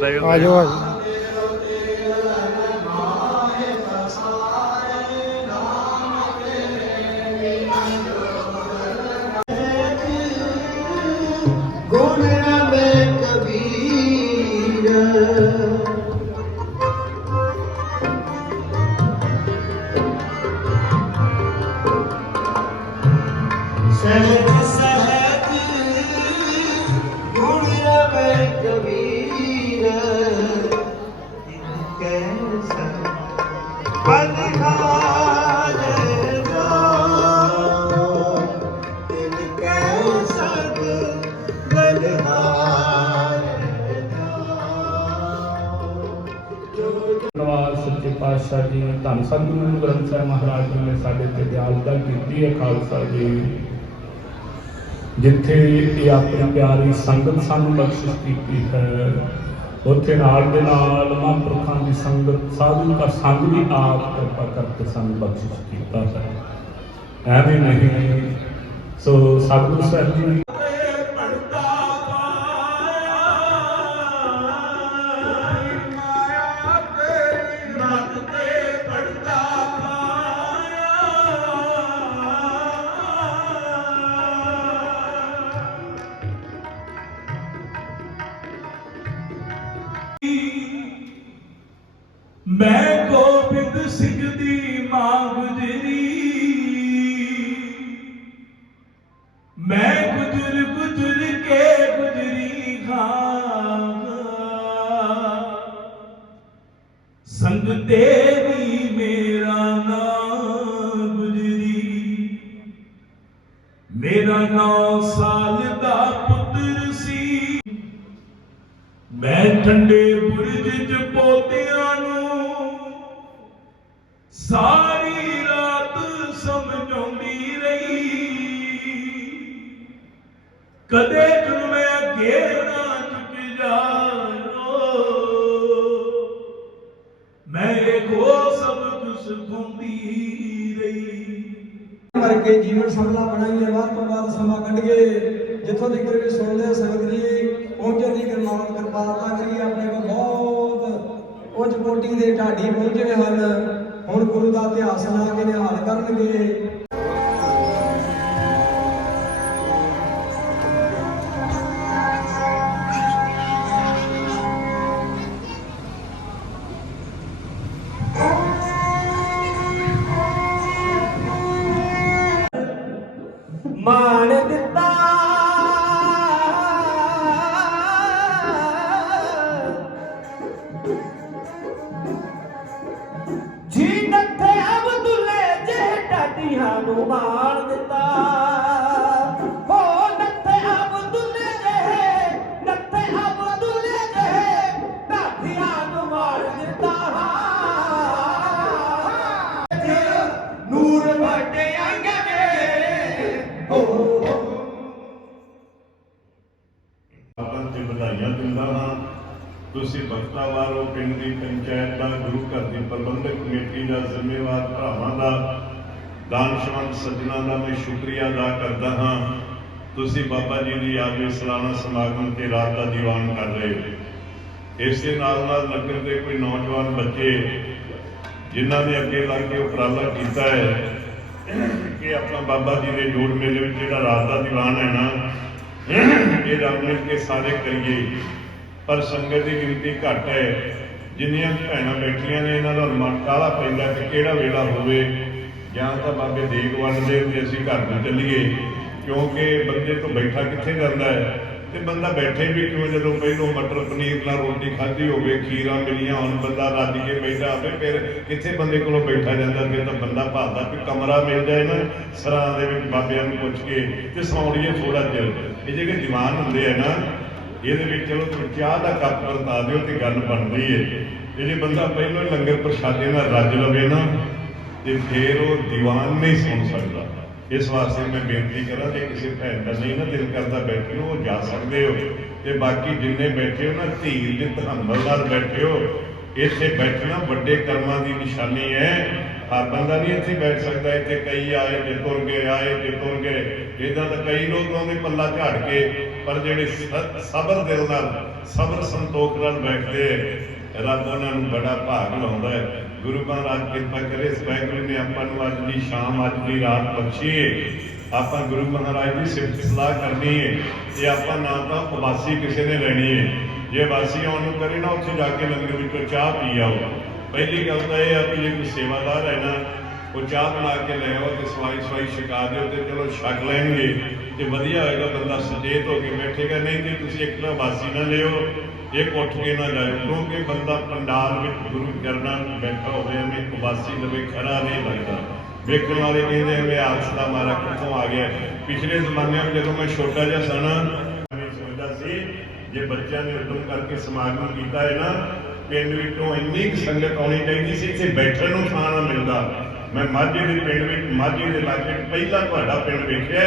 ਬੈਠੋ ਬੈਠੋ ਪਾਤਸ਼ਾਹ ਜੀ ਧੰਨ ਸਤਿਗੁਰੂ ਗੁਰੂ ਗ੍ਰੰਥ ਸਾਹਿਬ ਮਹਾਰਾਜ ਜੀ ਨੇ ਸਾਡੇ ਤੇ ਦਿਆਲਤਾ ਕੀਤੀ ਹੈ ਖਾਲਸਾ ਜੀ। ਜਿੱਥੇ ਇਹ ਆਪਣੀ ਪਿਆਰੀ ਸੰਗਤ ਸਾਨੂੰ ਬਖਸ਼ਿਸ਼ ਕੀਤੀ ਹੈ, ਉੱਥੇ ਨਾਲ ਦੇ ਨਾਲ ਮਹਾਂਪੁਰਖਾਂ ਦੀ ਸੰਗਤ ਸਾਧੂ ਦਾ ਸੰਗ ਵੀ ਆਪ ਕਿਰਪਾ ਕਰਕੇ ਸਾਨੂੰ ਬਖਸ਼ਿਸ਼ ਕੀਤਾ ਹੈ। ਐਵੇਂ ਨਹੀਂ, ਸੋ ਸਤਿਗੁਰੂ ਸਾਹਿਬ ਜੀ ਤੇਰੀ ਮੇਰਾ ਨਾਮ ਗੁਜਰੀ। ਮੇਰਾ ਨੌ ਸਾਲ ਦਾ ਪੁੱਤਰ ਸੀ। ਮੈਂ ਠੰਡੇ ਬੁਰਜ ਚ ਪੋਤਿਆਂ ਨੂੰ ਸਾਰੀ ਰਾਤ ਸਮਝਾਉਂਦੀ ਰਹੀ। ਕਦੇ ਤੂੰ ਮੈਂ ਅੱਗੇ ਸਬਕ ਰਹੀ ਕਰਕੇ ਜੀਵਨ ਸਫਲਾ ਬਣਾਈਏ ਬਾਅਦ ਤੋਂ ਬਾਅਦ ਸਮਾਂ ਕੱਢ ਕੇ ਜਿੱਥੋਂ ਤੱਕ ਵੀ ਸੁਣਦੇ ਹੋ ਸੰਗਤ ਜੀ ਪਹੁੰਚਣ ਦੀ ਕਿਰਪਾਲਤਾ ਕਿਰਪਾਲਤਾ ਕਰੀਏ ਆਪਣੇ ਕੋਲ ਬਹੁਤ ਉੱਚ ਕੋਟੀ ਦੇ ਢਾਡੀ ਪਹੁੰਚੇ ਹਨ। ਹੁਣ ਗੁਰੂ ਦਾ ਇਤਿਹਾਸ ਲਾ ਕੇ ਨਿਹਾਲ ਕਰਨਗੇ। ਤੁਸੀਂ ਪਿੰਡ ਦੀ ਪੰਚਾਇਤ ਦਾ, ਗੁਰੂ ਘਰ ਦੀ ਪ੍ਰਬੰਧਕ ਕਮੇਟੀ ਦਾ, ਜ਼ਿੰਮੇਵਾਰ ਭਰਾਵਾਂ ਦਾ ਦਾਨਸ਼ਮੰਦ ਸੱਜਣਾ ਦਾ ਮੈਂ ਸ਼ੁਕਰੀਆ ਅਦਾ ਕਰਦਾ ਹਾਂ। ਤੁਸੀਂ ਬਾਬਾ ਜੀ ਦੀ ਯਾਦ ਵਿੱਚ ਸਾਲਾਨਾ ਸਮਾਗਮ ਤੇ ਰਾਤ ਦਾ ਦੀਵਾਨ ਕਰ ਰਹੇ ਹੋ। ਇਸ ਦੇ ਨਾਲ ਨਾਲ ਨਗਰ ਦੇ ਕੋਈ ਨੌਜਵਾਨ ਬੱਚੇ, ਜਿਨ੍ਹਾਂ ਨੇ ਅੱਗੇ ਲੱਗ ਕੇ ਉਪਰਾਲਾ ਕੀਤਾ ਹੈ, ਕਿ ਆਪਣਾ ਬਾਬਾ ਜੀ ਦੇ ਜੋੜ ਮੇਲੇ ਵਿੱਚ ਜਿਹੜਾ ਰਾਤ ਦਾ ਦੀਵਾਨ ਹੈ ਨਾ, ਇਹ ਰਲ ਮਿਲ ਕੇ ਸਾਰੇ ਕਰੀਏ। ਪਰ ਸੰਗਤ ਦੀ ਗਿਣਤੀ ਘੱਟ ਹੈ। ਜਿੰਨੀਆਂ ਭੈਣਾਂ ਬੈਠੀਆਂ ਨੇ, ਇਹਨਾਂ ਦਾ ਮਨ ਕਾਲਾ ਪੈਂਦਾ ਕਿ ਕਿਹੜਾ ਵੇਲਾ ਹੋਵੇ? ਜਾਂ ਤਾਂ ਬਾਬੇ ਦੇਗ ਵੰਡਦੇ ਤੇ ਅਸੀਂ ਘਰ ਨੂੰ ਚੱਲੀਏ, ਕਿਉਂਕਿ ਬੰਦੇ ਤੋਂ ਬੈਠਾ ਕਿੱਥੇ ਜਾਂਦਾ ਹੈ? ਤੇ ਬੰਦਾ ਬੈਠੇ ਵੀ ਕਿਉਂ? ਜਦੋਂ ਪਹਿਲੋਂ ਮਟਰ ਪਨੀਰ ਨਾਲ ਰੋਟੀ ਖਾਧੀ ਹੋਵੇ, ਖੀਰਾਂ ਮਿਲੀਆਂ ਹੁਣ, ਬੰਦਾ ਰੱਜ ਕੇ ਬੈਠਾ ਹੋਵੇ, ਫਿਰ ਕਿੱਥੇ ਬੰਦੇ ਕੋਲੋਂ ਬੈਠਾ ਜਾਂਦਾ? ਫਿਰ ਤਾਂ ਬੰਦਾ ਭਾਲਦਾ ਕਿ ਕਮਰਾ ਮਿਲ ਜਾਏ ਨਾ, ਸਰਾਂ ਦੇ ਵਿੱਚ ਬਾਬਿਆਂ ਨੂੰ ਪੁੱਛ ਕੇ, ਤੇ ਸੌਂੜੀਏ ਥੋੜਾ ਜਿਹਾ। ਇਹ ਜਿਹੜੇ ਜਵਾਨ ਹੁੰਦੇ ਆ ਨਾ ਇਹਦੇ ਵਿੱਚ ਚਲੋ ਤੁਸੀਂ ਚਾਹ ਦਾ ਕੱਪ ਵਰਤਾ ਦਿਓ ਤੇ ਗੱਲ ਬਣਦੀ ਏ। ਤੇ ਬੰਦਾ ਪਹਿਲਾਂ ਲੰਗਰ ਪ੍ਰਸ਼ਾਦੇ ਨਾਲ ਰੱਜ ਲਵੇ ਨਾ, ਤੇ ਫੇਰ ਉਹ ਦੀਵਾਨ ਨਹੀਂ ਸੁਣ ਸਕਦਾ। ਇਸ ਵਾਸਤੇ ਮੈਂ ਬੇਨਤੀ ਕਰਾਂ, ਜੇ ਕਿਸੇ ਭੈਣ ਦਾ ਨਹੀਂ ਨਾ ਦਿਲ ਕਰਦਾ ਬੈਠੇ ਹੋ ਜਾ ਸਕਦੇ ਹੋ। ਤੇ ਬਾਕੀ ਜਿੰਨੇ ਬੈਠੇ ਹੋ ਨਾ, ਧੀਰ ਦੇ ਧੰਮਲ ਨਾਲ ਬੈਠੇ ਹੋ, ਇੱਥੇ ਬੈਠਣਾ ਵੱਡੇ ਕਰਮਾਂ ਦੀ ਨਿਸ਼ਾਨੀ ਹੈ। ਹਰ ਬੰਦਾ ਨਹੀਂ ਇੱਥੇ ਬੈਠ ਸਕਦਾ, ਇੱਥੇ ਕਈ ਆਏ ਤੇ ਤੁਰ ਗਏ, ਆਏ ਤੇ ਤੁਰ ਗਏ। ਇਦਾਂ ਤਾਂ ਕਈ ਲੋਕ ਆਉਂਦੇ ਪੱਲਾ ਝਾੜ ਕੇ ਪਰ ਜਿਹੜੇ ਸ- ਸਬਰ ਦਿਲ ਨਾਲ ਸਬਰ ਸੰਤੋਖ ਨਾਲ ਬੈਠਦੇ ਹੈ, ਰੱਬ ਉਹਨਾਂ ਨੂੰ ਬੜਾ ਭਾਗ ਲਾਉਂਦਾ ਹੈ। ਗੁਰੂ ਮਹਾਰਾਜ ਕਿਰਪਾ ਕਰੇ ਇਸ ਵਾਹਿਗੁਰੂ ਨੇ ਆਪਾਂ ਨੂੰ ਅੱਜ ਦੀ ਸ਼ਾਮ ਅੱਜ ਦੀ ਰਾਤ ਬਖਸ਼ੀਏ। ਆਪਾਂ ਗੁਰੂ ਮਹਾਰਾਜ ਦੀ ਸਿਫਤ ਸਲਾਹ ਕਰਨੀ ਹੈ ਤੇ ਆਪਾਂ ਨਾ ਤਾਂ ਉਬਾਸੀ ਕਿਸੇ ਨੇ ਲੈਣੀ ਹੈ। ਜੇ ਵਾਸੀ ਆਉਣ ਨੂੰ ਕਰੇ ਨਾ ਉੱਥੇ ਜਾ ਕੇ ਲੰਗਰ ਵਿੱਚੋਂ ਚਾਹ ਪੀ ਆਓ। ਪਹਿਲੀ ਗੱਲ ਤਾਂ ਇਹ ਆ ਕਿ ਜੇ ਕੋਈ ਸੇਵਾਦਾਰ ਹੈ ਨਾ ਉਹ ਚਾਹ ਬਣਾ ਕੇ ਲੈ ਆਓ ਤੇ ਸਵਾਈ ਸਵਾਈ ਛਕਾ ਦਿਓ ਤੇ ਚਲੋ ਛਕ ਲੈਣਗੇ। ਤੇ ਵਧੀਆ ਹੋਏਗਾ ਬੰਦਾ ਸੁਚੇਤ ਹੋ ਕੇ ਬੈਠੇਗਾ ਨਹੀਂ ਤੇ ਤੁਸੀਂ ਇੱਕ ਤਾਂ ਵਾਸੀ ਨਾ ਲਿਓ, ਇੱਕ ਉੱਠ ਕੇ ਨਾ ਜਾਇਓ, ਕਿਉਂਕਿ ਬੰਦਾ ਪੰਡਾਲ ਵਿੱਚ ਗੁਰੂ ਚਰਨਾਂ ਵਿੱਚ ਬੈਠਾ ਹੋਵੇ, ਐਵੇਂ ਇੱਕ ਲਵੇ ਖਰਾ ਨਹੀਂ ਲੱਗਦਾ। ਵੇਖਣ ਵਾਲੇ ਕਹਿੰਦੇ ਐਵੇਂ ਆਲਸ ਦਾ ਮਾਰਾ ਕਿੱਥੋਂ ਆ ਗਿਆ। ਪਿਛਲੇ ਜ਼ਮਾਨਿਆਂ ਵਿੱਚ ਜਦੋਂ ਮੈਂ ਛੋਟਾ ਜਿਹਾ ਸਨ ਨਾ ਮੈਂ ਸੋਚਦਾ ਸੀ, ਜੇ ਬੱਚਿਆਂ ਨੇ ਉਦਮ ਕਰਕੇ ਸਮਾਗਮ ਕੀਤਾ ਹੈ ਨਾ, ਪਿੰਡ ਵਿੱਚੋਂ ਇੰਨੀ ਕੁ ਸੰਗਤ ਆਉਣੀ ਚਾਹੀਦੀ ਸੀ, ਇੱਥੇ ਬੈਠਣ ਨੂੰ ਥਾਂ ਨਾ ਮਿਲਦਾ। ਮੈਂ ਮਾਝੇ ਦੇ ਪਿੰਡ ਵਿੱਚ, ਮਾਝੇ ਦੇ ਇਲਾਕੇ ਵਿੱਚ ਪਹਿਲਾ ਤੁਹਾਡਾ ਪਿੰਡ ਵੇਖਿਆ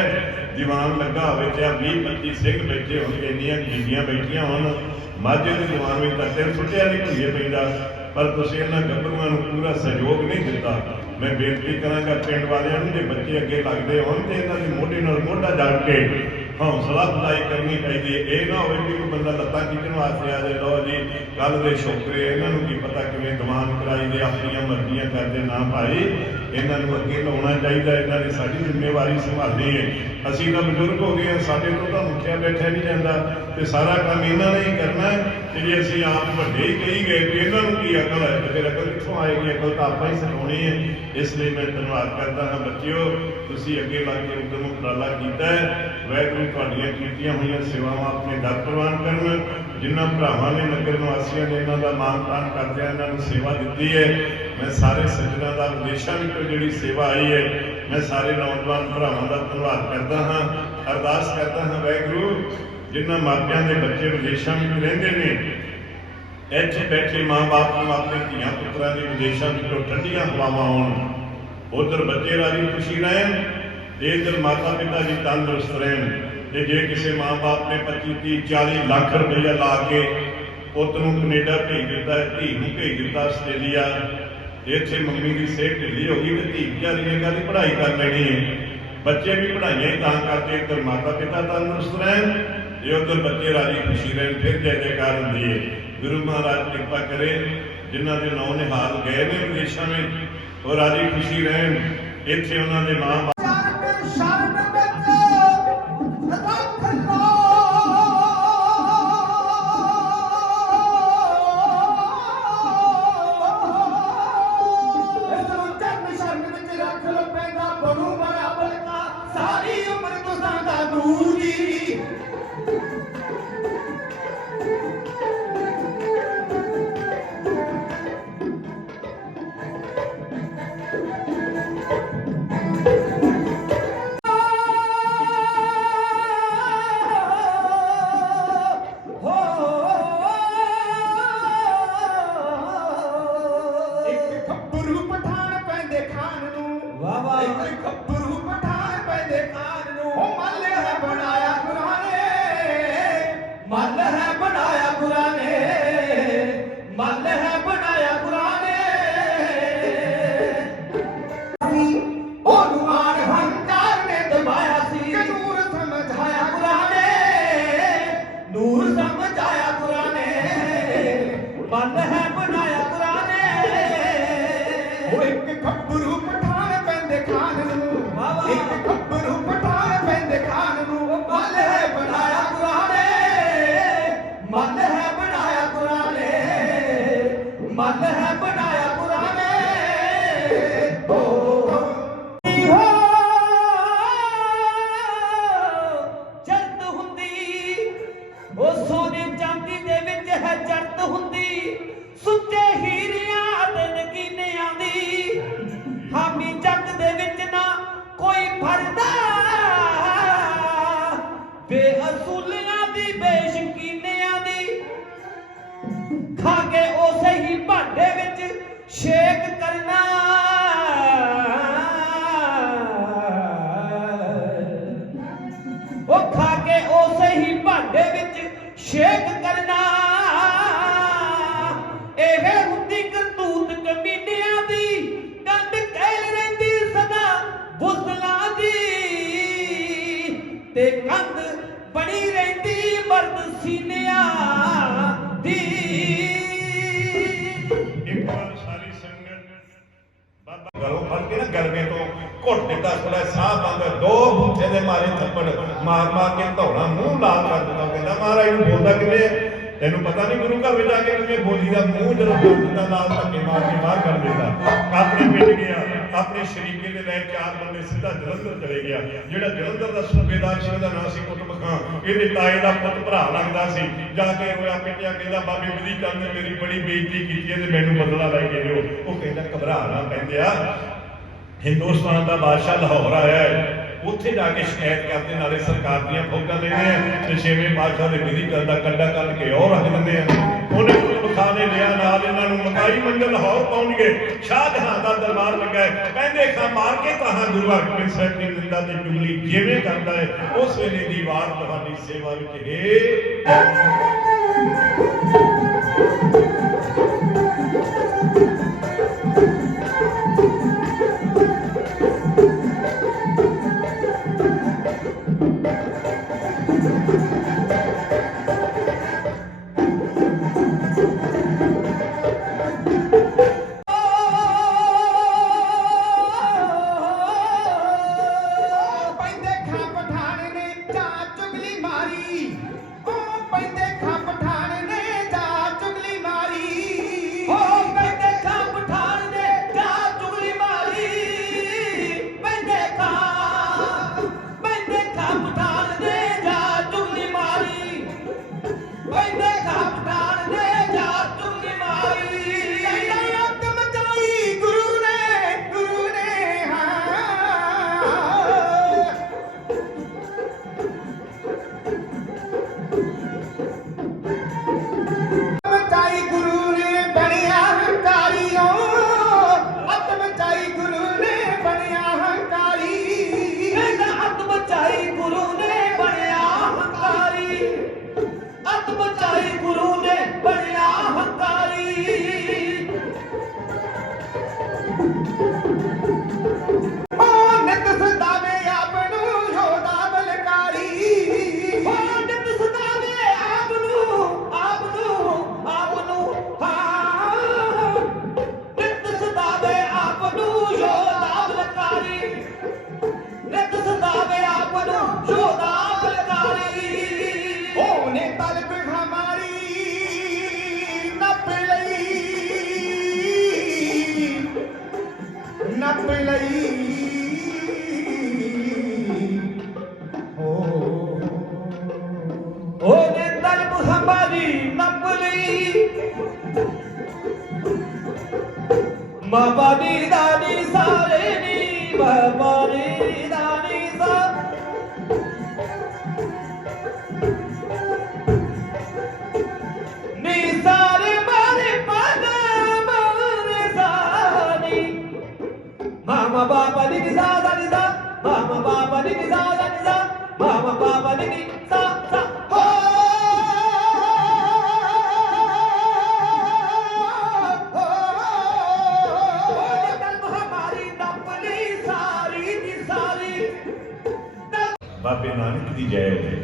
ਦੀਵਾਨ ਲੱਗਾ ਹੋਵੇ ਤੇ 20 25 ਸਿੰਘ ਬੈਠੇ ਹੋਣ ਇੰਨੀਆਂ ਬੀਬੀਆਂ ਬੈਠੀਆਂ ਹੋਣ। ਮਾਝੇ ਦੇ ਦੀਵਾਨ ਵਿੱਚ ਤਾਂ ਸਿਰ ਫੁੱਟਿਆ ਨਹੀਂ ਭੁੱਲੇ ਪੈਂਦਾ। ਪਰ ਤੁਸੀਂ ਇਹਨਾਂ ਗੱਭਰੂਆਂ ਨੂੰ ਪੂਰਾ ਸਹਿਯੋਗ ਨਹੀਂ ਦਿੱਤਾ। ਮੈਂ ਬੇਨਤੀ ਕਰਾਂਗਾ ਪਿੰਡ ਵਾਲਿਆਂ ਨੂੰ, ਜੇ ਬੱਚੇ ਅੱਗੇ ਲੱਗਦੇ ਹੋਣ ਤੇ ਇਹਨਾਂ ਦੇ ਮੋਢੇ ਨਾਲ ਮੋਢਾ ਜੜ ਕੇ ਹੌਸਲਾ ਅਫਜ਼ਾਈ ਕਰਨੀ ਚਾਹੀਦੀ ਹੈ। ਇਹ ਨਾ ਹੋਵੇ ਕਿ ਕੋਈ ਬੰਦਾ ਲੱਤਾਂ ਖਿੱਚਣ ਵਾਸਤੇ ਆ ਜਾਏ। ਲਓ ਜੀ ਕੱਲ ਦੇ ਛੋਕਰੇ ਇਹਨਾਂ ਨੂੰ ਕੀ ਪਤਾ ਕਿਵੇਂ ਦਵਾਨ ਕਰਾਈ ਦੇ ਆਪਣੀਆਂ ਮਰਜ਼ੀਆਂ ਕਰਦੇ ਨਾ ਭਾਈ। ਇਹਨਾਂ ਨੂੰ ਅੱਗੇ ਲਾਉਣਾ ਚਾਹੀਦਾ, ਇਹਨਾਂ ਨੇ ਸਾਡੀ ਜ਼ਿੰਮੇਵਾਰੀ ਸੰਭਾਲਣੀ ਹੈ। ਅਸੀਂ ਤਾਂ ਬਜ਼ੁਰਗ ਹੋ ਗਏ ਹਾਂ, ਸਾਡੇ ਤੋਂ ਤਾਂ ਮੁਖਿਆ ਬੈਠਿਆ ਨਹੀਂ ਜਾਂਦਾ। ਤੇ ਸਾਰਾ ਕੰਮ ਇਹਨਾਂ ਨੇ ਹੀ ਕਰਨਾ ਹੈ। ਤੇ ਜੇ ਅਸੀਂ ਆਪ ਵੱਡੇ ਹੀ ਕਹੀ ਗਏ ਤੇ ਇਹਨਾਂ ਨੂੰ ਕੀ ਅਕਲ ਹੈ ਤੇ ਫਿਰ ਅਕਲ ਕਿੱਥੋਂ ਆਏਗੀ? ਅਕਲ ਤਾਂ ਆਪਾਂ ਹੀ ਸਿਖਾਉਣੀ ਹੈ। ਇਸ ਲਈ ਮੈਂ ਧੰਨਵਾਦ ਕਰਦਾ ਹਾਂ ਬੱਚਿਓ। ਤੁਸੀਂ ਅੱਗੇ ਲੱਗ ਕੇ ਉਦਮ ਉਪਰਾਲਾ ਕੀਤਾ ਹੈ। ਵਾਹਿਗੁਰੂ ਤੁਹਾਡੀਆਂ ਕੀਤੀਆਂ ਹੋਈਆਂ ਸੇਵਾਵਾਂ ਆਪਣੇ ਦਰ ਪ੍ਰਵਾਨ ਕਰਨ। ਜਿਨ੍ਹਾਂ ਭਰਾਵਾਂ ਨੇ ਨਗਰ ਨਿਵਾਸੀਆਂ ਨੇ ਇਹਨਾਂ ਦਾ ਮਾਣ ਤਾਣ ਕਰਦਿਆਂ ਇਹਨਾਂ ਨੂੰ ਸੇਵਾ ਦਿੱਤੀ ਹੈ। ਮੈਂ ਸਾਰੇ ਸੱਜਣਾਂ ਦਾ ਵਿਦੇਸ਼ਾਂ ਵਿੱਚੋਂ ਜਿਹੜੀ ਸੇਵਾ ਆਈ ਹੈ, ਮੈਂ ਸਾਰੇ ਨੌਜਵਾਨ ਭਰਾਵਾਂ ਦਾ ਧੰਨਵਾਦ ਕਰਦਾ ਹਾਂ। ਅਰਦਾਸ ਕਰਦਾ ਹਾਂ ਵਾਹਿਗੁਰੂ। ਜਿਨ੍ਹਾਂ ਮਾਪਿਆਂ ਦੇ ਬੱਚੇ ਵਿਦੇਸ਼ਾਂ ਵਿੱਚ ਰਹਿੰਦੇ ਨੇ, ਇੱਥੇ ਬੈਠੇ ਮਾਂ-ਬਾਪ ਨੂੰ ਆਪਣੇ ਧੀਆਂ ਪੁੱਤਰਾਂ ਦੇ ਵਿਦੇਸ਼ਾਂ ਵਿੱਚੋਂ ਠੰਡੀਆਂ ਹਵਾਵਾਂ ਆਉਣ, ਉਧਰ ਬੱਚੇ ਰਾਜੀ ਖੁਸ਼ੀ ਰਹਿਣ, ਤੇ ਇੱਧਰ ਮਾਤਾ ਪਿਤਾ ਜੀ ਤੰਦਰੁਸਤ ਰਹਿਣ, ਤੇ ਜੇ ਕਿਸੇ ਮਾਂ-ਬਾਪ ਨੇ 25 30 40 ਲੱਖ ਰੁਪਈਆ ਲਾ ਕੇ ਪੁੱਤ ਨੂੰ ਕੈਨੇਡਾ ਭੇਜ ਦਿੱਤਾ, ਧੀ ਨੂੰ ਭੇਜ ਦਿੱਤਾ, ਆਸਟ੍ਰੇਲੀਆ, ਤੇ ਇੱਥੇ ਮੰਮੀ ਦੀ ਸਿਹਤ ਢਿੱਲੀ ਹੋ ਗਈ ਤੇ ਧੀ ਵਿਚਾਰੀ ਨੇ ਕਾਹਦੀ ਪੜ੍ਹਾਈ ਕਰ ਲੈਣੀ ਹੈ। ਬੱਚੇ ਵੀ ਪੜ੍ਹਾਈਆਂ ਹੀ ਤਾਂ ਕਰਦੇ, ਇੱਧਰ ਮਾਤਾ ਪਿਤਾ ਤੰਦਰੁਸਤ ਰਹਿਣ ਜੇ ਉਧਰ ਬੱਚੇ ਰਾਜੀ ਖੁਸ਼ੀ ਰਹਿਣ, ਫਿਰ ਜੈ ਜੈਕਾਰ ਹੁੰਦੀ ਹੈ ਗੁਰੂ ਮਹਾਰਾਜ ਕਿਰਪਾ ਕਰੇ, ਜਿਨ੍ਹਾਂ ਦੇ ਨੌ ਨਿਹਾਲ ਗਏ ਨੇ ਵਿਦੇਸ਼ਾਂ ਵਿੱਚ ਉਹ ਰਾਜੀ ਖੁਸ਼ੀ ਰਹਿਣ, ਇੱਥੇ ਉਹਨਾਂ ਦੇ ਮਾਂ ਮਨ ਹੈ ਬਣਾਇਆ ਕੁਰਾਨੇ ਉਹ ਇੱਕ ਘੁੱਟ ਥੋੜਾ ਸਾਹ ਬੰਦ, ਦੋ ਬੂਥੇ ਦੇ ਮਾਰੇ ਥੱਪੜ, ਮਾਰ ਮਾਰ ਕੇ ਧੌਣਾ, ਮੂੰਹ ਲਾਲ ਕਰ ਦਿੱਤਾ। ਕਹਿੰਦਾ, ਮਹਾਰਾਜ ਨੂੰ ਬੋਲਦਾ ਕਿਵੇਂ ਤੈਨੂੰ ਪਤਾ ਨਹੀਂ ਗੁਰੂ ਘਰ ਵਿੱਚ ਆ ਕੇ ਕਿਵੇਂ ਬੋਲੀ ਦਾ ਮੂੰਹ ਜਦੋਂ ਕਰ ਦਿੰਦਾ, ਲਾਲ ਧੱਕੇ ਮਾਰ ਕੇ ਬਾਹਰ ਕਰ ਦਿੰਦਾ। ਆਪਣੇ ਪਿੰਡ ਗਿਆ, ਆਪਣੇ ਸ਼ਰੀਕੇ ਦੇ ਲੈ ਚਾਰ ਬੰਦੇ ਸਿੱਧਾ ਜਲੰਧਰ ਚਲੇ ਗਿਆ। ਜਿਹੜਾ ਜਲੰਧਰ ਦਾ ਸੂਬੇਦਾਰ ਸੀ, ਉਹਦਾ ਨਾਮ ਸੀ ਕੁਤਬ ਖਾਂ ਇਹਦੇ ਤਾਏ ਦਾ ਪੁੱਤ ਭਰਾ ਲੱਗਦਾ ਸੀ। ਜਾ ਕੇ ਰੋਇਆ ਪਿੱਟਿਆ ਕਹਿੰਦਾ, ਬਾਬੇ ਬਦੀ ਚੰਦ ਨੇ ਮੇਰੀ ਬੜੀ ਬੇਇੱਜ਼ਤੀ ਕੀਤੀ ਹੈ ਤੇ ਮੈਨੂੰ ਬਦਲਾ ਲੈ ਕੇ ਦਿਓ। ਉਹ ਕਹਿੰਦਾ, ਘਬਰਾ ਨਾ ਪੈਂਦਿਆ। ਹਿੰਦੁਸਤਾਨ ਦਾ ਬਾਦਸ਼ਾਹ ਲਾਹੌਰ ਆਇਆ ਹੈ। ਉੱਥੇ ਜਾ ਕੇ ਸ਼ਿਕਾਇਤ ਕਰਦੇ ਨਾਲੇ ਸਰਕਾਰ ਦੀਆਂ ਫੌਜਾਂ ਲੈਣੇ ਆ ਤੇ ਛੇਵੇਂ ਪਾਤਸ਼ਾਹ ਦੇ ਵਿਧੀ ਚੱਲਦਾ, ਕੱਡਾ ਕੱਢ ਕੇ ਉਹ ਰੱਖ ਦਿੰਦੇ ਆ। ਉਹਨੇ ਕੁਤਬ ਲਿਆ, ਨਾਲ ਇਹਨਾਂ ਨੂੰ ਮਕਾਈ ਮੰਡਲ ਲਾਹੌਰ ਪਹੁੰਚ ਗਏ। ਸ਼ਾਹਜਹਾਂ ਦਾ ਦਰਬਾਰ ਲੱਗਾ ਹੈ। ਕਹਿੰਦੇ, ਖਾ ਮਾਰ ਕੇ ਕਹਾ ਗੁਰੂ ਹਰਗੋਬਿੰਦ ਸਾਹਿਬ ਦੀ ਨਿੰਦਾ ਤੇ ਚੁਗਲੀ ਜਿਵੇਂ ਕਰਦਾ ਹੈ? ਉਸ ਵੇਲੇ ਦੀ ਵਾਰ ਤੁਹਾਡੀ ਸੇਵਾ ਵਿੱਚ ਹੈ Baba di, da ni sa re ni Baba ਬਾਬੇ ਨਾਨਕ ਦੀ ਜੈ ਹੋਵੇ।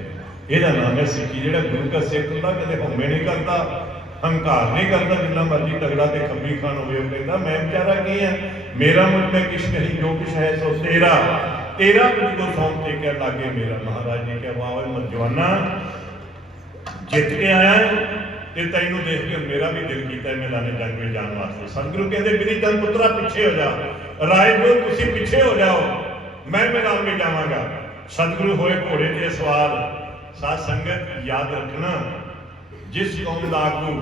ਇਹਦਾ ਨਾਮ ਹੈ ਸਿੱਖੀ। ਜਿਹੜਾ ਗੁਰੂ ਕਾ ਸਿੱਖ ਹੁੰਦਾ, ਕਦੇ ਹਉਮੈ ਨਹੀਂ ਕਰਦਾ, ਹੰਕਾਰ ਨਹੀਂ ਕਰਦਾ, ਜਿੰਨਾ ਮਰਜ਼ੀ ਤਗੜਾ ਤੇ ਖੱਬੀ ਖਾਨ ਹੋਵੇ ਉਹ ਕਹਿੰਦਾ, ਮੈਂ ਵਿਚਾਰਾ ਕੀ ਆ? ਮੇਰਾ ਮੁਝ ਮੈਂ ਕਿਛ ਨਹੀਂ, ਜੋ ਕਿਛ ਹੈ ਸੋ ਤੇਰਾ। ਤੇਰਾ ਕੁਝ ਕੋ ਸੌਂਪ ਤੇ ਕਹਿ ਲਾਗੇ ਮੇਰਾ ਮਹਾਰਾਜ ਨੇ ਕਿਹਾ ਵਾਹ ਓਏ ਮਰਜਵਾਨਾ ਜਿੱਤ ਕੇ ਆਇਆ ਤੇ ਤੈਨੂੰ ਦੇਖ ਕੇ ਮੇਰਾ ਵੀ ਦਿਲ ਕੀਤਾ ਹੈ ਮੈਦਾਨੇ ਜੰਗ ਵਿੱਚ ਜਾਣ ਵਾਸਤੇ। ਸਤਿਗੁਰੂ ਕਹਿੰਦੇ, ਮੇਰੀ ਚੰਦ ਪੁੱਤਰਾ, ਪਿੱਛੇ ਹੋ ਜਾ। ਰਾਏ ਜੋ ਤੁਸੀਂ ਪਿੱਛੇ ਹੋ ਜਾਓ। ਮੈਂ ਮੈਦਾਨ ਵਿੱਚ ਜਾਵਾਂਗਾ। ਸਤਿਗੁਰੂ ਹੋਏ ਘੋੜੇ ਤੇ ਸਵਾਰ, ਸਾਧ ਸੰਗਤ ਯਾਦ ਰੱਖਣਾ। ਜਿਸ ਕੌਮ ਦਾ ਆਗੂ,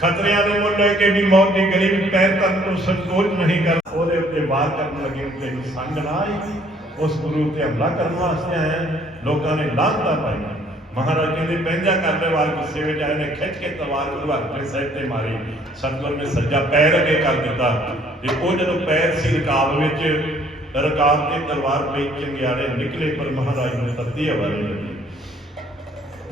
ਖਤਰਿਆਂ ਦੇ ਮੁੱਲ ਲੈ ਕੇ ਵੀ ਮੌਤ ਦੀ ਗਲੀ ਵਿੱਚ ਪੈਰ ਧਰਨ ਤੋਂ ਸੰਕੋਚ ਨਹੀਂ ਕਰ ਉਹਦੇ ਉੱਤੇ ਵਾਰ ਕਰਨ ਲੱਗੇ ਉੱਤੇ ਸੰਗ ਨਾ ਆਈ ਉਸ ਗੁਰੂ ਉੱਤੇ ਹਮਲਾ ਕਰਨ ਵਾਸਤੇ ਆਏ ਲੋਕਾਂ ਨੇ ਲਾਂਘਦਾ ਪਾਈਆਂ ਮਹਾਰਾਜ ਕਹਿੰਦੇ ਪਹਿੰਜਾ ਕਰਦੇ ਵਾਰ ਗੁੱਸੇ ਵਿੱਚ ਆਏ ਨੇ, ਖਿੱਚ ਕੇ ਤਲਵਾਰ ਗੁਰੂ ਹਰਗੋਬਿੰਦ ਸਾਹਿਬ ਤੇ ਮਾਰੀ। ਸਤਿਗੁਰ ਨੇ ਸੱਜਾ ਪੈਰ ਅੱਗੇ ਕਰ ਦਿੱਤਾ। ਤੇ ਉਹ ਜਦੋਂ ਪੈਰ ਸੀ ਰਕਾਬ ਵਿੱਚ ਰਕਾਬ ਤੇ ਤਲਵਾਰ ਪਈ ਚੰਗਿਆੜੇ ਨਿਕਲੇ, ਪਰ ਮਹਾਰਾਜ ਨੂੰ ਤੱਤੀ ਹਵਾ ਲੱਗੀ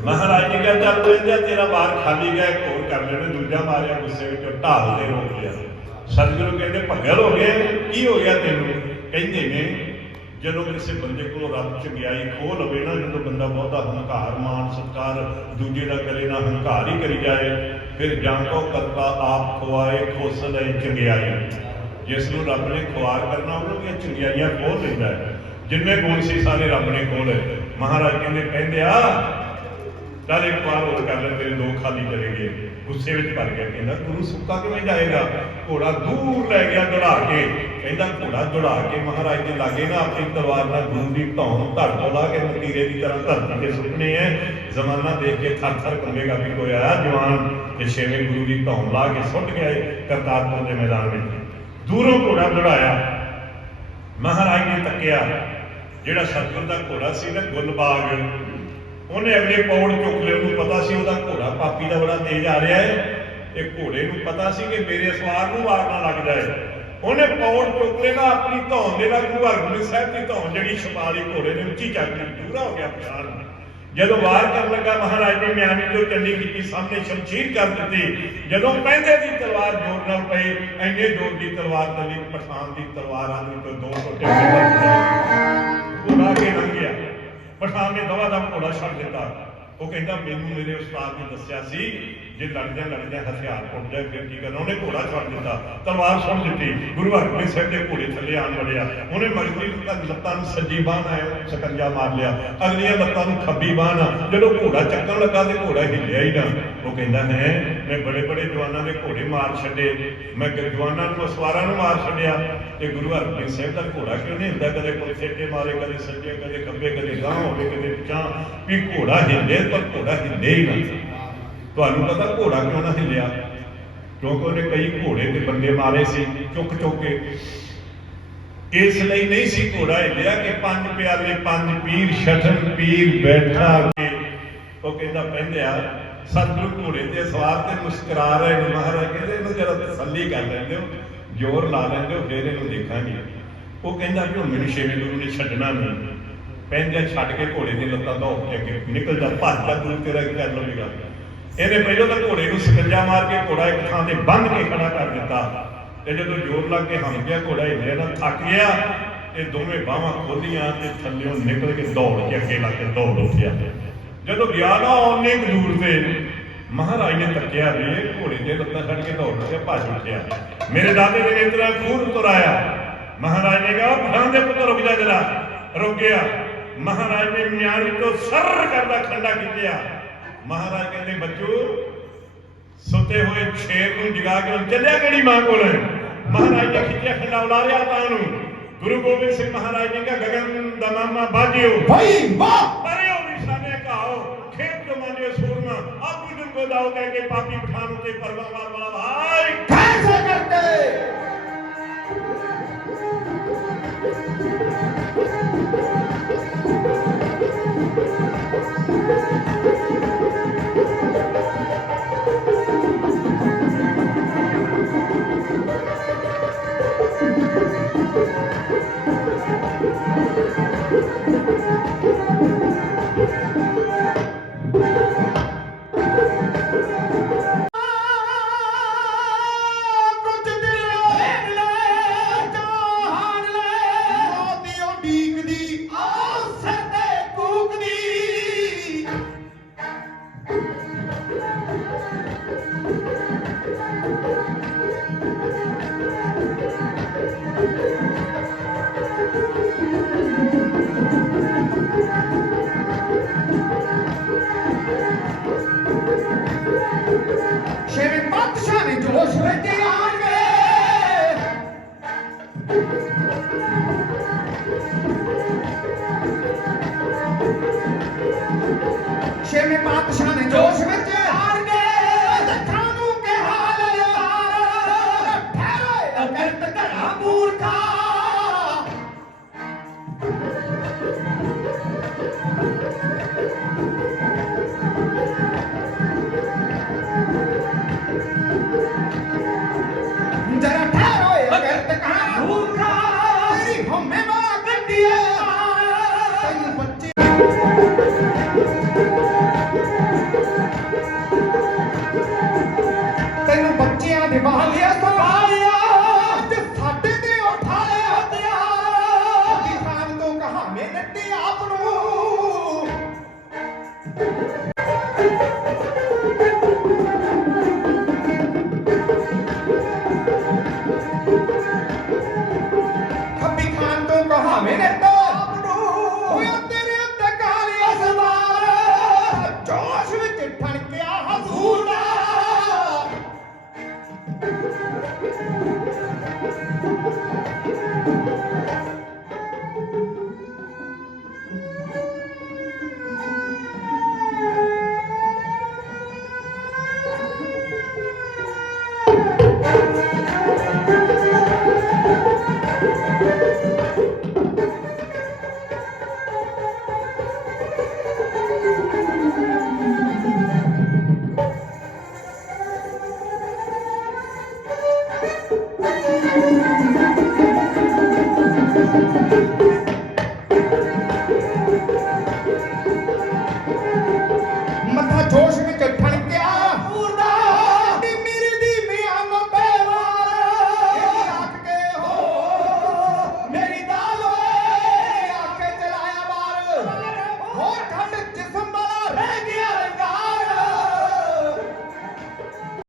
ਮਹਾਰਾਜ ਨੇ ਕਿਹਾ, ਚੱਲ ਤੂੰ ਇੰਜਾ ਤੇਰਾ ਬਾਰ ਖਾਲੀ ਗਿਆ, ਇੱਕ ਹੋਰ ਕਰ ਲੈਣੇ। ਦੂਜਾ ਮਾਰਿਆ, ਗੁੱਸੇ ਵਿੱਚੋਂ ਢਾਲ ਦੇ ਰੋਕ ਲਿਆ। ਸਤਿਗੁਰੂ ਕਹਿੰਦੇ, ਭੱਗਲ ਹੋ ਗਏ, ਕੀ ਹੋ ਗਿਆ ਤੈਨੂੰ? ਕਹਿੰਦੇ ਨੇ, ਜਦੋਂ ਕਿਸੇ ਬੰਦੇ ਕੋਲੋਂ ਰੱਬ ਚੰਗਿਆਈ ਖੋਹ ਲਵੇ ਨਾ, ਜਦੋਂ ਬੰਦਾ ਬਹੁਤਾ ਹੰਕਾਰ ਮਾਨ ਸਤਕਾਰ, ਦੂਜੇ ਦਾ ਕਰੇ ਨਾ ਹੰਕਾਰ ਹੀ ਕਰੀ ਜਾਏ, ਫਿਰ ਜਾਂ ਕੋ ਕਰਤਾ ਆਪ ਖਵਾਏ ਖੋਸਲੇ ਚੰਗਿਆਈ। ਜਿਸ ਨੂੰ ਰੱਬ ਨੇ ਖੁਆਰ ਕਰਨਾ, ਉਹਨਾਂ ਦੀਆਂ ਚੰਗਿਆਈਆਂ ਖੋਲ ਲੈਂਦਾ ਹੈ। ਜਿੰਨੇ ਗੁਣ ਸੀ ਸਾਰੇ ਰੱਬ ਨੇ ਖੋਲੇ ਮਹਾਰਾਜ ਕਹਿੰਦੇ ਕਹਿੰਦੇ, ਆ, ਚੱਲ ਇੱਕ ਵਾਰ ਹੋਰ ਕਰ ਲੈ, ਤੇਰੇ ਦੋ ਖਾਲੀ ਚਲੇ ਗਏ। ਗੁੱਸੇ ਵਿੱਚ ਭਰ ਗਿਆ, ਕਹਿੰਦਾ, ਗੁਰੂ ਸੁੱਕਾ ਕਿਵੇਂ ਜਾਏਗਾ? ਘੋੜਾ ਦੂਰ ਲੈ ਗਿਆ ਦੌੜਾ ਕੇ। ਕਹਿੰਦਾ, ਘੋੜਾ ਦੌੜਾ ਕੇ, ਮਹਾਰਾਜ ਦੇ ਲਾਗੇ ਨਾ ਆਪਣੀ ਤਲਵਾਰ ਨਾਲ ਗੁਰੂ ਦੀ ਧੌਣ ਧੜ ਤੋਂ ਲਾ ਕੇ ਮਤੀਰੇ ਦੀ ਤਰ੍ਹਾਂ ਧਰਤੀ ਤੇ ਸੁੱਟਣੇ ਐ। ਜ਼ਮਾਨਾ ਦੇਖ ਕੇ ਥਰ ਥਰ ਕੰਬੇਗਾ ਵੀ ਕੋਈ ਆਇਆ ਜਵਾਨ। ਤੇ ਛੇਵੇਂ ਗੁਰੂ ਦੀ ਧੌਣ ਲਾ ਕੇ ਸੁੱਟ ਗਿਆ ਕਰਤਾਰਪੁਰ ਦੇ ਮੈਦਾਨ ਵਿੱਚ। ਦੂਰੋਂ ਘੋੜਾ ਦੌੜਾਇਆ। ਮਹਾਰਾਜ ਨੇ ਤੱਕਿਆ, ਜਿਹੜਾ ਸਤਗੁਰ ਦਾ ਘੋੜਾ ਸੀ ਨਾ, ਗੁਲਬਾਗ, ਉਹਨੇ ਅਗਲੇ ਪੌੜ ਚੁੱਕ ਲਿਆ। ਉਹਨੂੰ ਪਤਾ ਸੀ ਉਹਦਾ ਘੋੜਾ ਪਾਪੀ ਦਾ ਬੜਾ ਤੇਜ਼ ਆ ਰਿਹਾ ਹੈ। ਇਹ ਘੋੜੇ ਨੂੰ ਪਤਾ ਸੀ ਕਿ ਮੇਰੇ ਸਵਾਰ ਨੂੰ ਵਾਰ ਨਾ ਲੱਗ ਜਾਏ। ਉਹਨੇ ਪੌੜ ਚੁੱਕ ਲੈਣਾ ਆਪਣੀ ਧੌਣ ਦੇ ਨਾਲ ਗੁਰੂ ਹਰਗੋਬਿੰਦ ਸਾਹਿਬ ਦੀ ਧੌਣ ਜਿਹੜੀ ਛਪਾਲੀ ਘੋੜੇ ਨੇ, ਉੱਚੀ ਚੱਕ ਲਈ। ਪੂਰਾ ਹੋ ਗਿਆ ਪਛਾਣ ਜਦੋਂ ਵਾਰ ਕਰਨ ਲੱਗਾ ਮਹਾਰਾਜ ਨੇ ਮਿਆਨੀ ਤੋਂ ਚੰਡੀ ਕੀਤੀ, ਸਾਹਮਣੇ ਸ਼ਮਸ਼ੀਰ ਕਰ ਦਿੱਤੀ। ਜਦੋਂ ਪਹਿੰਦੇ ਦੀ ਤਲਵਾਰ ਜੋਰ ਨਾਲ ਪਈ ਐਨੇ ਜ਼ੋਰ ਦੀ ਤਲਵਾਰ ਤਲੀ ਪਠਾਨ ਦੀ ਤਲਵਾਰ ਆਦਮੀ ਤੋਂ ਦੋ ਟੋਟੇ ਘੋੜਾ ਕੇ ਲੰਘ ਗਿਆ। ਪਠਾਨ ਨੇ ਦਵਾ ਦਾ ਘੋੜਾ ਛੱਡ ਦਿੱਤਾ। ਉਹ ਕਹਿੰਦਾ, ਮੈਨੂੰ ਮੇਰੇ ਉਸਤਾਦ ਨੇ ਦੱਸਿਆ ਸੀ ਜੇ ਲੜਦਿਆਂ ਲੜਦਿਆਂ ਹਥਿਆਰ ਪੁੱਟ ਜਾਏ ਫਿਰ ਕੀ ਕਰਨਾ। ਉਹਨੇ ਘੋੜਾ ਛੱਡ ਦਿੱਤਾ। ਤਲਵਾਰ ਸੁੱਟ ਦਿੱਤੀ। ਗੁਰੂ ਹਰਗੋਬਿੰਦ ਸਾਹਿਬ ਦੇ ਘੋੜੇ ਥੱਲੇ ਆਣ ਵੜਿਆ। ਉਹਨੇ ਮਜਬੂਰੀ ਲੱਤਾਂ ਨੂੰ ਸੱਜੀ ਬਾਹ ਆਇਆ, ਸਕੰਜਾ ਮਾਰ ਲਿਆ। ਅਗਲੀਆਂ ਲੱਤਾਂ ਨੂੰ ਖੱਬੀ ਬਾਹ ਜਦੋਂ ਘੋੜਾ ਚੱਕਣ ਲੱਗਾ ਤੇ ਘੋੜਾ ਹਿੱਲਿਆ ਹੀ ਨਾ। ਉਹ ਕਹਿੰਦਾ, ਹੈ, ਮੈਂ ਬੜੇ ਬੜੇ ਜਵਾਨਾਂ ਦੇ ਘੋੜੇ ਮਾਰ ਛੱਡੇ। ਮੈਂ ਜਵਾਨਾਂ ਨੂੰ, ਅਸਵਾਰਾਂ ਨੂੰ ਮਾਰ ਛੱਡਿਆ। ਤੇ ਗੁਰੂ ਹਰਗੋਬਿੰਦ ਸਾਹਿਬ ਦਾ ਘੋੜਾ ਕਿਉਂ ਨਹੀਂ ਹੁੰਦਾ? ਕਦੇ ਕੋਈ ਸੇਟੇ ਮਾਰੇ, ਕਦੇ ਸੱਜੇ, ਕਦੇ ਖੱਬੇ, ਕਦੇ ਗਾਂ ਹੋਵੇ, ਕਦੇ ਪਿਛਾਂ ਵੀ ਘੋੜਾ ਹਿੱਲੇ, ਪਰ ਘੋੜਾ ਹਿੱਲੇ ਹੀ ਨਾ। ਤੁਹਾਨੂੰ ਪਤਾ ਘੋੜਾ ਕਿਉਂ ਨਾ ਹਿੱਲਿਆ? ਕਿਉਂਕਿ ਉਹਨੇ ਕਈ ਘੋੜੇ ਤੇ ਬੰਦੇ ਮਾਰੇ ਸੀ, ਚੁੱਕ ਚੁੱਕ ਕੇ। ਇਸ ਲਈ ਨਹੀਂ ਸੀ ਘੋੜਾ ਹਿੱਲਿਆ ਕਿ ਪੰਜ ਪਿਆਰੇ, ਪੰਜ ਪੀਰ ਛਠਨ ਪੀਰ ਬੈਠਾ ਕੇ ਉਹ ਕਹਿੰਦਾ ਪਹਿਲਿਆ ਸਤਿਗੁਰੂ ਘੋੜੇ ਤੇ ਸਵਾਰ ਤੇ ਮੁਸਕਰਾ ਰਹੇ ਨੇ। ਮਹਾਰਾਜ ਕਹਿੰਦੇ, ਇਹਨੂੰ ਜਰਾ ਤਸੱਲੀ ਕਰ ਲੈਂਦੇ ਹੋ, ਜ਼ੋਰ ਲਾ ਲੈਂਦੇ ਹੋ, ਫਿਰ ਇਹਨੂੰ ਦੇਖਾਂਗੇ। ਉਹ ਕਹਿੰਦਾ ਕਿ ਹੁਣ ਮੈਨੂੰ ਛੇਵੇਂ ਗੁਰੂ ਨੇ ਛੱਡਣਾ ਨਹੀਂ। ਪਹਿਲੇ ਛੱਡ ਕੇ ਘੋੜੇ ਦੀ ਲੱਤਾਂ ਦੌੜ ਕੇ ਅੱਗੇ ਨਿਕਲ ਜਾ ਭੱਜ ਜਾ, ਗੁਰੂ ਤੇਰਾ ਕੀ ਕਰ ਲਵੇਗਾ? ਇਹਨੇ ਪਹਿਲਾਂ ਤਾਂ ਘੋੜੇ ਨੂੰ ਸਕੰਜਾ ਮਾਰ ਕੇ ਘੋੜਾ ਇੱਕ ਥਾਂ ਤੇ ਬੰਨ ਕੇ ਖੜਾ ਕਰ ਦਿੱਤਾ। ਤੇ ਜਦੋਂ ਜ਼ੋਰ ਲੱਗ ਕੇ ਹਮ ਗਿਆ, ਘੋੜਾ ਹਿੱਲਿਆ ਨਾ ਥੱਕ ਗਿਆ ਤੇ ਦੋਵੇਂ ਬਾਹਾਂ ਖੋਲੀਆਂ ਤੇ ਥੱਲਿਓਂ ਨਿਕਲ ਕੇ ਦੌੜ ਕੇ ਅੱਗੇ ਲੱਗ ਕੇ ਦੌੜ ਉੱਠਿਆ। ਜਦੋਂ ਗਿਆ ਨਾ ਉਹਨੇ ਦੂਰ ਤੇ, ਮਹਾਰਾਜ ਨੇ ਤੱਕਿਆ ਵੀ ਘੋੜੇ ਦੇ ਲੱਤਾਂ ਛੱਡ ਕੇ ਦੌੜ ਕੇ ਭੱਜ ਉੱਠਿਆ। ਮੇਰੇ ਦਾਦੇ ਨੇ ਨੇਤਰਾ ਖੂਨ ਤੁਰਾਇਆ। ਮਹਾਰਾਜ ਨੇ ਕਿਹਾ ਪਠਾਨ ਦੇ ਪੁੱਤਰ ਰੁਕ ਜਾ ਜਰਾ। ਰੁਕ ਗਿਆ। ਮਹਾਰਾਜ ਨੇ ਮਿਆਨੀ ਤੋਂ ਸਰ ਕਰਦਾ ਖੰਡਾ ਕੀਤਾ ਮਹਾਰਾਜ ਕਹਿੰਦੇ ਬੱਚੋ ਸੁੱਤੇ ਹੋਏ ਸ਼ੇਰ ਨੂੰ ਜਗਾ ਕੇ ਚੱਲਿਆ ਕਿਹੜੀ ਮਾਂ ਕੋਲ? ਮਹਾਰਾਜ ਨੇ ਖਿੱਚਿਆ ਖੰਡਾ ਉਲਾਰਿਆ ਤਾਂ ਨੂੰ ਗੁਰੂ ਗੋਬਿੰਦ ਸਿੰਘ ਮਹਾਰਾਜ ਜੀ ਦਾ ਗਗਨ ਦਾ ਮਾਮਾ ਬਾਜਿਓ। ਭਾਈ ਵਾਹ! ਪਰਿਓ ਨਿਸ਼ਾਨੇ ਕਾਓ ਖੇਤ ਜੋ ਮਾਨਿਓ ਸੂਰਮਾ। ਆਪੂ ਜਨ ਗੋਦਾਉ ਕਹਿ ਕੇ ਪਾਪੀ ਪਠਾਨ ਉਤੇ ਪਰਵਾਰ ਵਾਲਾ ਭਾਈ ਕੈਸੇ ਕਰਤੇ। से में बादशाह ने जोश में વ્યક્તિ આપણું